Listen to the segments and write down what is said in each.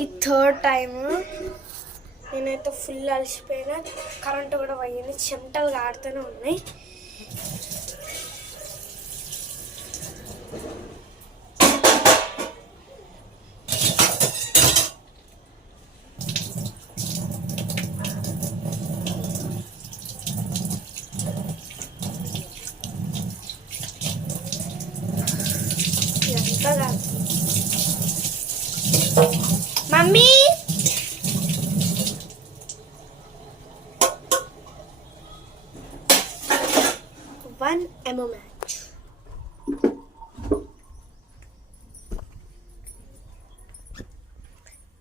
ఈ third time నేనైతే full అలసిపోయినా. Current కూడా పోయింది, చెమటలు కాడుతూనే ఉన్నాయి. ఎంత కాదు మమ్మీ, 1 మ్యాచ్.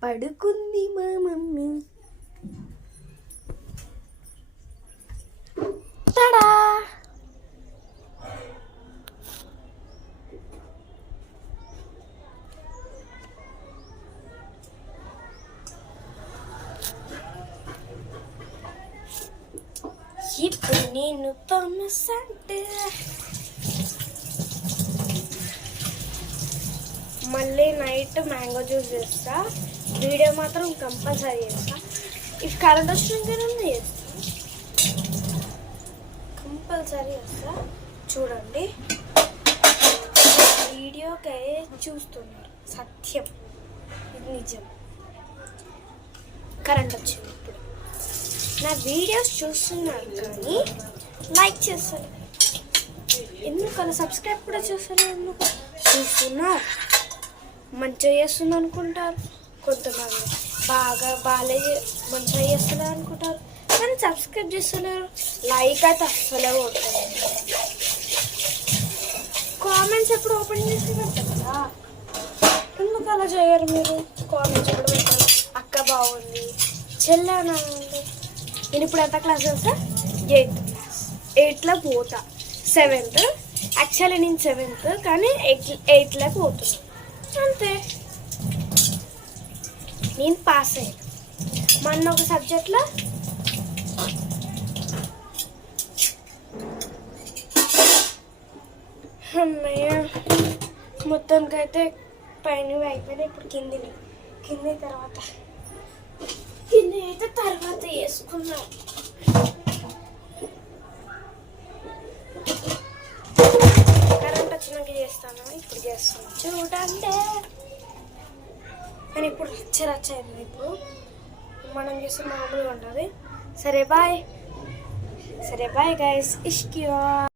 పడుకుంది మా మమ్మీ. తడా ఇప్పుడు నేను తొమ్మిసంటే మళ్ళీ నైట్ మ్యాంగో జ్యూస్ చేస్తా. వీడియో మాత్రం కంపల్సరీ చేస్తా. ఇఫ్ కరెంట్ వచ్చినాకనే చేస్తా, కంపల్సరీ చేస్తా. చూడండి, వీడియోకే చూస్తున్నారు, సత్యం, ఇది నిజం. కరెంట్ వచ్చింది. ఇప్పుడు నా వీడియోస్ చూస్తున్నారు కానీ లైక్ చేస్తారు ఎందుకు? అలా సబ్స్క్రైబ్ కూడా చేస్తారు ఎందుకు? చూస్తున్నారు, మంచిగా చేస్తుంది అనుకుంటారు కొంతమంది, బాగా మంచిగా చేస్తున్నారు అనుకుంటారు కానీ సబ్స్క్రైబ్ చేస్తున్నారు. లైక్ అయితే అస్సలే కొడతారు. కామెంట్స్ ఎప్పుడు ఓపెన్ చేసి పెట్టారు కదా, ఎందుకు అలా చేయరు మీరు? కామెంట్స్ ఎప్పుడు పెట్టారు? అక్క బాగుంది, చెల్లెనా ఉంది. నేను ఇప్పుడు ఎంత క్లాస్ చేస్తా? 8th class. 8లో పోతా. 7th, యాక్చువల్లీ నేను 7th కానీ 8లో పోతున్నా అంతే. నేను పాస్ అయ్యాను. మొన్న ఒక సబ్జెక్ట్లో అమ్మయ్య మొత్తానికైతే పైన అయిపోయినాయి. ఇప్పుడు కింది అయితే తర్వాత వేసుకున్నాం. కరెంట్ వచ్చినాక చేస్తాను, ఇప్పుడు చేస్తాను చూడండి. కానీ ఇప్పుడు రచ్చయింది. ఇప్పుడు మనం చేస్తే మామూలుగా ఉంటుంది. సరే బాయ్ గైస్, ఇష్కియా.